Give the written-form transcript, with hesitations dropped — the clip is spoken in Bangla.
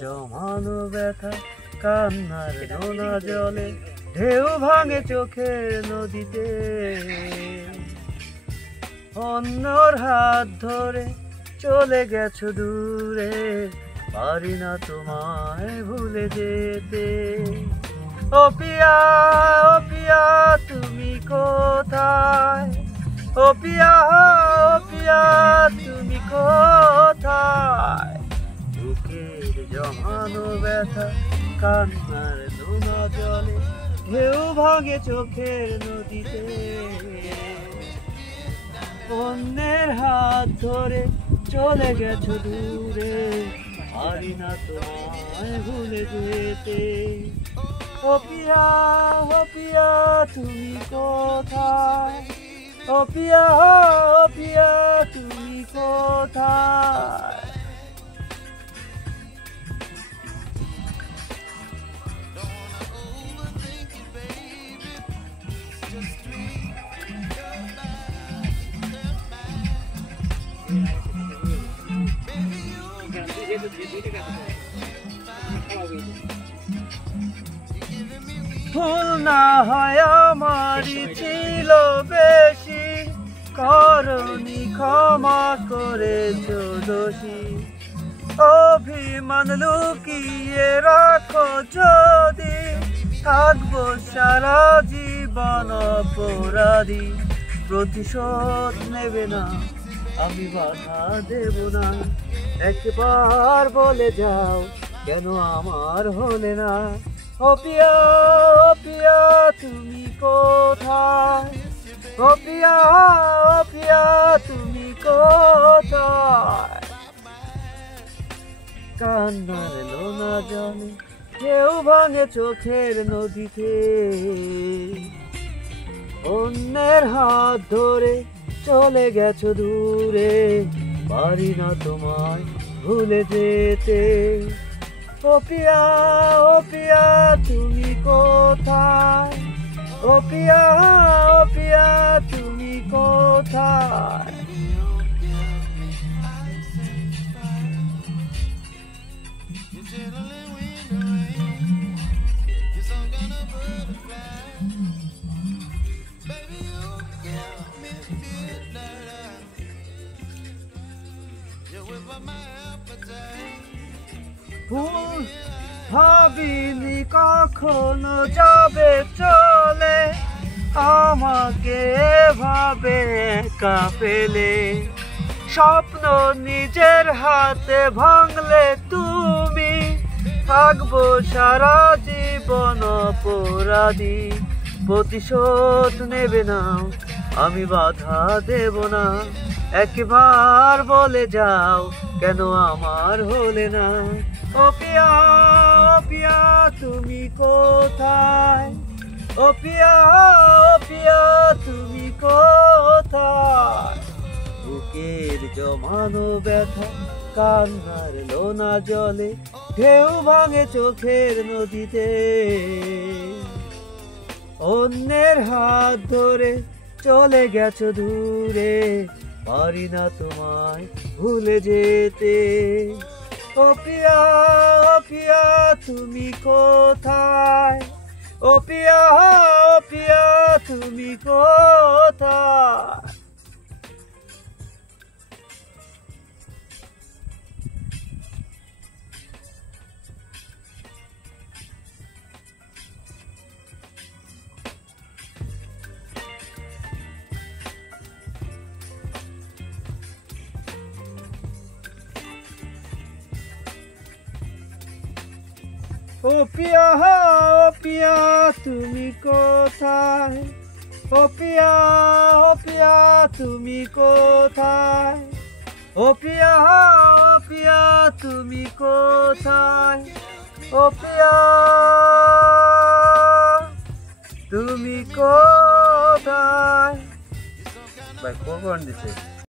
জমানো ব্যথা কান্নার নোনা জলে ঢেউ ভাঙে চোখের নদীতে। অন্যর হাত ধরে চলে গেছো দূরে, পারি না তোমায় ভুলে যেতে। ও পিয়া, ও পিয়া তুমি কোথায়? ও পিয়া, ও পিয়া তুমি কোথায়? বুকের জমানো ব্যথা কান্নার নোনা জলে ঢেউ ভাঙে চোখের নদীতে। অন্যের হাত ধরে চলে গেছো দূরে, পারি না তোমায় ভুলে যেতে। ও পিয়া, ও পিয়া তুমি কোথায়? ও পিয়া, ও পিয়া তুমি কোথায়? ভুল না হয় আমারই ছিল বেশি, করনি ক্ষমা করেছো দোষী। অভিমান লুকিয়ে রাখো যদি, থাকবো সারা জীবন অপরাধী। প্রতিশোধ নেবে না, আমি বাধা দেব না। একবার বলে যাও কেন আমার হলে না। ও পিয়া, ও পিয়া তুমি কোথায়? ও পিয়া, ও পিয়া তুমি কোথায়? কান্নার লোনা জলে কেউ ভাঙে চোখের নদীতে। অন্যের হাত ধরে চলে গেছো দূরে, পারি না তোমায় ভুলে যেতে। ও পিয়া, ও পিয়া তুমি কোথায়? ও পিয়া, ও পিয়া তুমি কোথায়? ভুল ভাবিনি কখনো যাবে চলে, আমাকে এভাবে একা ফেলে। স্বপ্ন নিজের হাতে ভাঙলে তুমি, থাকবো সারা জীবন অপরাধী। প্রতিশোধ নেবে না, আমি বাধা দেব না। একবার বলে যাও কেন আমার হলে না। ও পিয়া, ও পিয়া তুমি কোথায়? ও পিয়া, ও পিয়া তুমি কোথায়? বুকের জমানো ব্যথা কান্নার লোনা জলে ঢেউ ভাঙে চোখের নদীতে। অন্যের হাত ধরে চলে গেছো দূরে, পারি না তোমায় ভুলে যেতে। ও পিয়া, ও পিয়া তুমি কোথায়? ও পিয়া, ও পিয়া তুমি কোথায়? ও পিয়া, ও পিয়া তুমি কোথায়? ও পিয়া, ও পিয়া তুমি কোথায়? ও পিয়া, ও পিয়া তুমি কোথায়? ও পিয়া তুমি কোথায়? ভাই কখন দিছে?